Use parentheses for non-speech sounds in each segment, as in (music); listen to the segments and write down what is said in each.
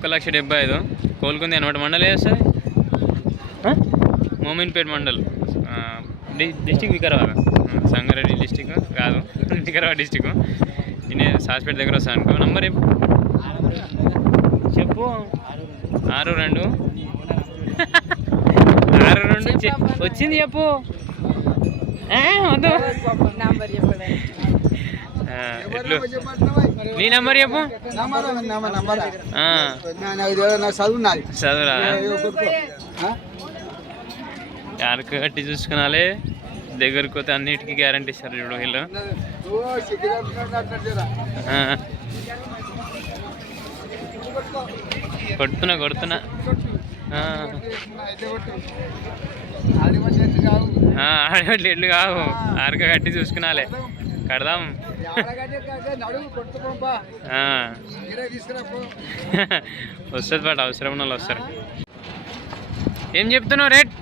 ఒక్క లక్ష డెబ్బై ఐదు. కోలుకుంది అనమాట మండలి వస్తుంది మోమిన్పేట్ మండల్. డిస్టిక్ వికారాబాద్. సంగారెడ్డి డిస్టిక్ కాదు. (laughs) వికారాబాద్ డిస్టిక్. నేను సాస్పేట దగ్గర వస్తాను అనుకో. నంబర్ చెప్పు చెప్పు. ఆరు రెండు. (laughs) ఆరు రెండు వచ్చింది చెప్పు. వద్దు. ఎట్లు? నీ నంబర్ చెప్పు. చదువురా. కట్టి చూసుకునాలే. దగ్గరికి పోతే అన్నిటికీ గ్యారంటీ ఇస్తారు చూడు వీళ్ళు. కొడుతున్నా కొడుతున్నా. ఆ. ఆ, ఆడవాళ్ళు ఎడ్లు కావు? ఆరక కట్టి చూసుకునాలే. కడదాం. (laughs) వస్తుంది బట్ అవసరం వాళ్ళు వస్తారు. ఏం చెప్తున్నావు రేట్?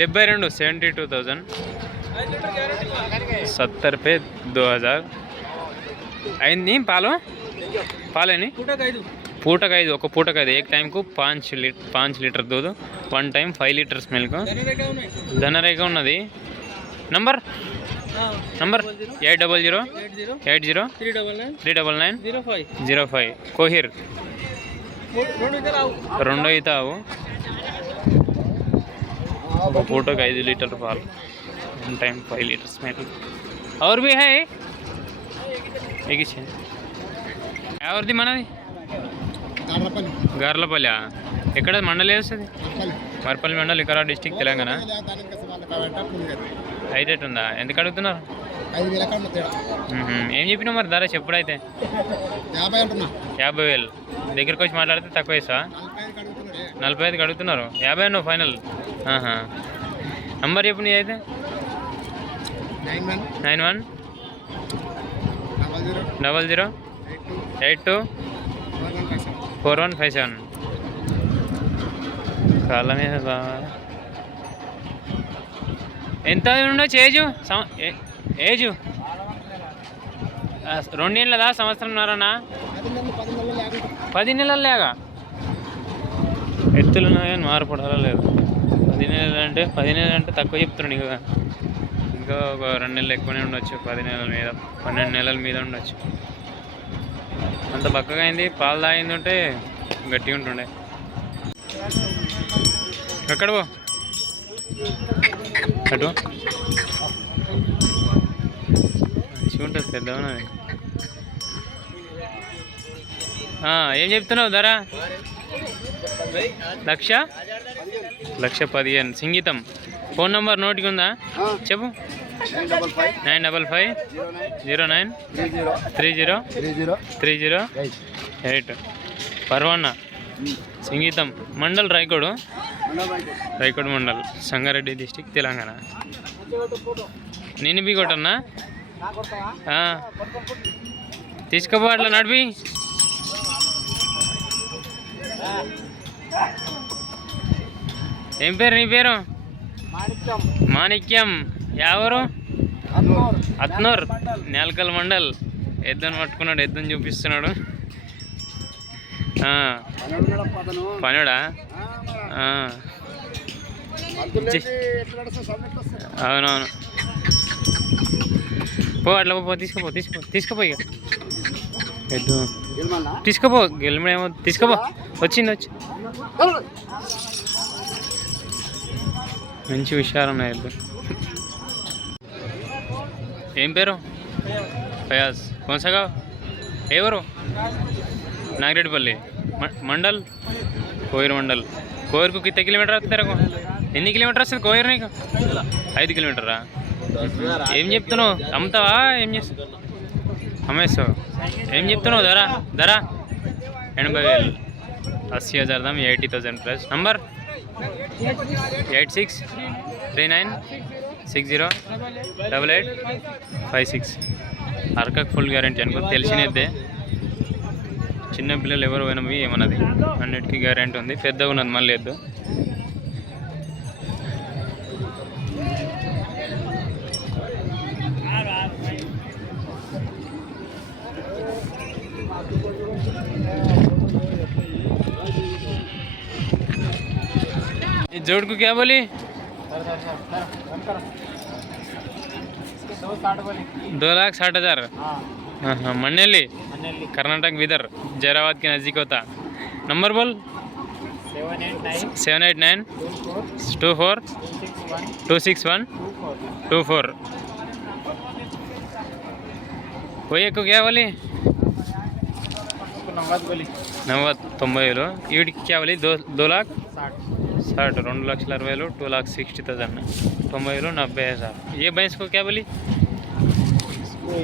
డెబ్బై రెండు సెవెంటీ టూ థౌజండ్. సత్తర్ పే దో హజార్ అయింది పాలు? పాలేని? పూటకు ఐదు ఒక పూటకు ఐదు ఏ టైంకు? పాంచ్ లీటర్ పాంచ్ litre దూదు. One time five litres milk Dhanarekha ఉన్నది. Number? Number? Eight double zero? Eight zero. Three double nine. Zero five. Kohir? రెండో ఇతావు ఒక పూటకు ఐదు లీటర్ పాలు. One time five litres maybe ఎవరు బి హై? ఎగిచ్చింది ఎవరిది మనది? గార్లపల్లి. ఎక్కడ? మండలి వస్తుంది? మరపల్లి. మండలి ఇక్కడ డిస్టిక్ తెలంగాణ. హై రేట్ ఉందా? ఎందుకు అడుగుతున్నారు? ఐదు వేల. ఏం చెప్పినావు మరి ధర చెప్పుడైతే? యాభై అంటున్నా. యాభై వేలు. దగ్గరికి వచ్చి మాట్లాడితే తక్కువ ఇస్తా నలభై ఐదుకి అడుగుతున్నారు. యాభై నువ్వు ఫైనల్. నంబర్ చెప్పు నీ అయితే. Nine one. Double zero. Eight two. Four one five seven. Four one five seven. కాళ్ళ మీద బాగా ఎంత ఉండొచ్చు ఏజు ఏ- ఏజు. రెండేళ్ళదా సంవత్సరంన్నరనా పది నెలలు పది లేగా ఎత్తులు ఉన్నాయని మారపడాలా లేదు. పది నెలలు అంటే పది నెలలు అంటే తక్కువ చెప్తున్నాడు ఇంకా. ఇంకా ఒక రెండు నెలలు ఎక్కువనే ఉండొచ్చు. పది నెలల మీద పన్నెండు నెలల మీద ఉండొచ్చు. అంత బక్కగా అయింది. పాలు తాగింది ఉంటే గట్టిగా ఉంటుండే. ఎక్కడ పో? అటు. చూంటుంది పెద్ద ఏం చెప్తున్నావు ధర? లక్ష? లక్ష పదిహేను. సంగీతం. ఫోన్ నంబర్ నోటికి ఉందా? చెప్పు. Nine double five zero nine three zero three zero three zero eight. Eight పర్వన్న సంగీతం. మండల్ రాయకోడు రాయకోడు మండల్ సంగారెడ్డి డిస్టిక్ తెలంగాణ. నేను బీ కొట్టన్నా ఆ. అట్లా నడిపి. ఏం పేరు నీ పేరు? మాణిక్యం. ఎవరు అత్నూర్. నేలకల్ మండల్. ఎద్దని పట్టుకున్నాడు ఎద్దని చూపిస్తున్నాడు. ఆ, పనుడా? అవునవును. పో అట్లా పో తీసుకుపో తీసుకుపో తీసుకుపో ఇక. తీసుకుపో గెలిమేమో తీసుకుపో. వచ్చింది వచ్చి. మంచి విషయాలు ఉన్నాయి ఏం పేరు? ఫయాజ్ కొనసాగా ఎవరు? నాగిరెడ్డిపల్లి. మండల్? కోయిర్ మండల్. కోయిర్కు కింద కిలోమీటర్ తెరకు ఎన్ని కిలోమీటర్ వస్తుంది కోయిర్ నీకు? ఐదు కిలోమీటరా? ఏం చెప్తున్నావు? అమ్ముతావా? ఏం చేస్తావు అమ్మేస్తావు? ఏం చెప్తున్నావు? ధర ధర. ఎనభై వేలు. అస్సీ హజార్ దాం eighty thousand plus. Number? Eight six three nine six zero double eight five six. అరకకు full guarantee అనుకో తెలిసినదే. చిన్న పిల్లలు ఎవరు పోయినవి ఏమన్నది? అన్నిటికీ గ్యారంటీ ఉంది. పెద్దగా ఉన్నది మళ్ళీ వద్దు जोड़ को क्या बोली? दो लाख साठ हज़ार। हाँ, हाँ, मनेली कर्नाटक विदर जैराबाद के नज़दीक होता। नंबर बोल। Seven eight nine. Two four. Two six one. Two four. वही को क्या बोली? नव तुम्बई नव्वत क्या बोली? दो दो लाख? साठ। शर्ट रूम लक्षल अरवे टू लाख सिक्ट थ तुम्बई नब्बे हज़ार ये बैंस को क्या बोली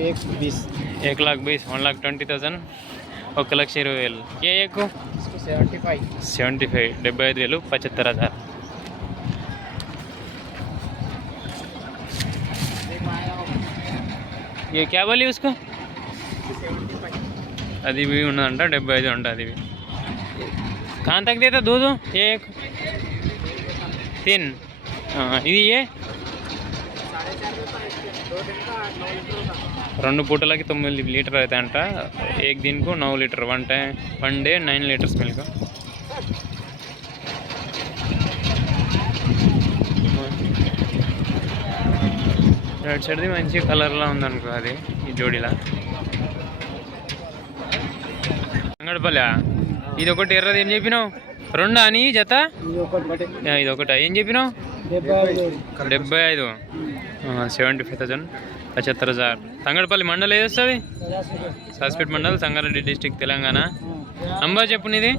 एक बीस एक लाख बीस वन लाख ट्वेंटी थौज लक्ष इन वेल ये एक सी फाइव डेबई ईद पचहत्तर हज़ार ये क्या बोली उसको अभी भी उन्ना डेबई ऐसी अभी कहाँ तक देता दो दो ये एक तीन ఇది ఏ? రెండు పూటలకి తొమ్మిది లీటర్ అవుతాయి అంట ఏక్ దీనికి నవ్వు litre. One time one day nine litres milk red సైడ్ది మంచి కలర్లా ఉందనుకో అది ఈ జోడీలా. అంగడపల్లి ఇది ఒకటి ఎర్రది ఏం చెప్పినావు? రెండా అని జత? ఇది ఒకటి ఏం చెప్పినావు? డెబ్బై ఐదు. సెవెంటీ ఫైవ్ థౌసండ్ పచ్చత్తర్ హజార్ తంగడపల్లి మండల్ ఏది వస్తుంది? సాస్పేట్. మండల్ సంగారెడ్డి డిస్టిక్ తెలంగాణ. నంబర్ చెప్పు నీది.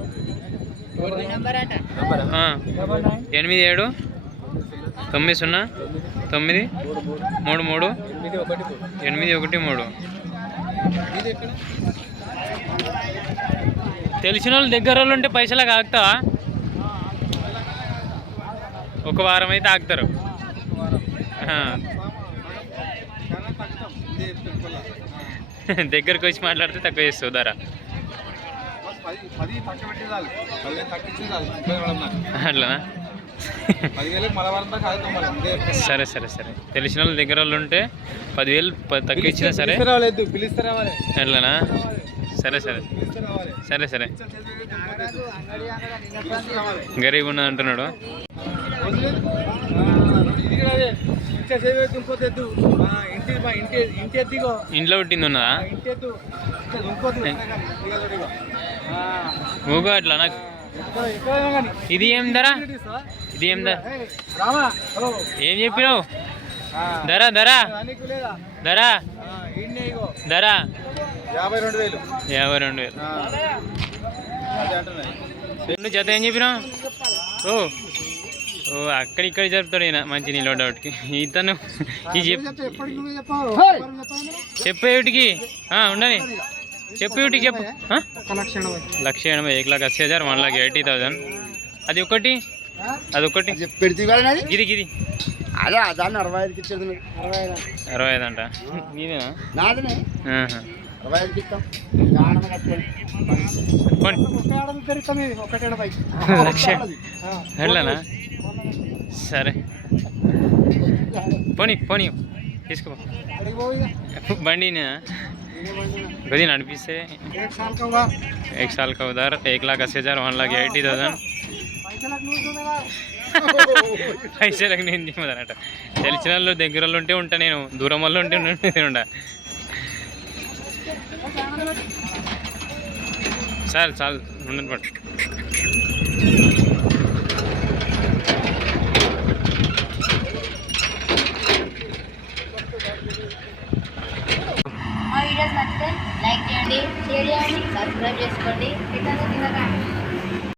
ఎనిమిది ఏడు తొమ్మిది సున్నా తొమ్మిది మూడు మూడు ఎనిమిది ఒకటి మూడు. తెలిసిన వాళ్ళు దగ్గర వాళ్ళు ఉంటే పైసలకు ఆగుతావా ఒక వారం అయితే ఆగుతారు. దగ్గరకు వచ్చి మాట్లాడితే తక్కువ చేస్తావు ధర. అట్లనా? సరే సరే సరే. తెలిసిన వాళ్ళ దగ్గర వాళ్ళు ఉంటే పదివేలు ఇచ్చినా సరే. ఎట్లనా సరే సరే. సరే సరే. గరీబ్ ఉన్నది అంటున్నాడు. ఇంట్లో పుట్టింది ఉన్నదా? ఊగో అట్లా నాకు. ఇది ఏం ధర? ఇది ఏం ధర? ఏం చెప్పినావు? ధర ధర. ధర. ధర. యాభై రెండు వేలు. యాభై రెండు వేలు. అదే అంటున్నాయి రెండు జత ఏం చెప్పినావు? ఓ. ఓ అక్కడ ఇక్కడ చెప్తాడు ఈయన మంచి నీలో డౌట్కి. ఇతను ఈ చెప్పేటికి ఉండని చెప్పేటికి చెప్పు లక్ష ఎనభై ఏక్ లాక్ అస్సీ హజార్ వన్ లాక్ ఎయిటీ థౌసండ్. అది ఒకటి అది ఒకటి గిది గిది. అదే దాన్ని అరవై ఐదుకి ఐదు అరవై ఐదు అంట. నీదేనా? నాదనే ఆహా. అరవై ఐదుకి ఇస్తాం జాడమ కట్టుకోండి పోనీ ఒక ఏడాది తిరుగుతాం ఇది ఒకటి ఎనభై లక్ష వెళ్ళనా సరే పోనీ పోనీ తీసుకో అడిగి పోయి ఇక. బండినా ఇదే బండి నా. కొద్దిగా నడిపిస్తే एक साल का हुआ एक साल का उधर एक लाख अस्सी हज़ार वन लाख एटी थाउजेंड पैसा लग नहीं मेरा పైసలకు నేను చెప్పదనట తెలిసిన వాళ్ళు దగ్గర వాళ్ళు ఉంటే ఉంటా నేను దూరం వాళ్ళు ఉంటే ఉంటే సార్ చాలు చాలు పట్టు. మా వీడియోస్ నచ్చితే లైక్ చేయండి షేర్ చేయండి సబ్స్క్రైబ్ చేసుకోండి. ఇతను తినకండి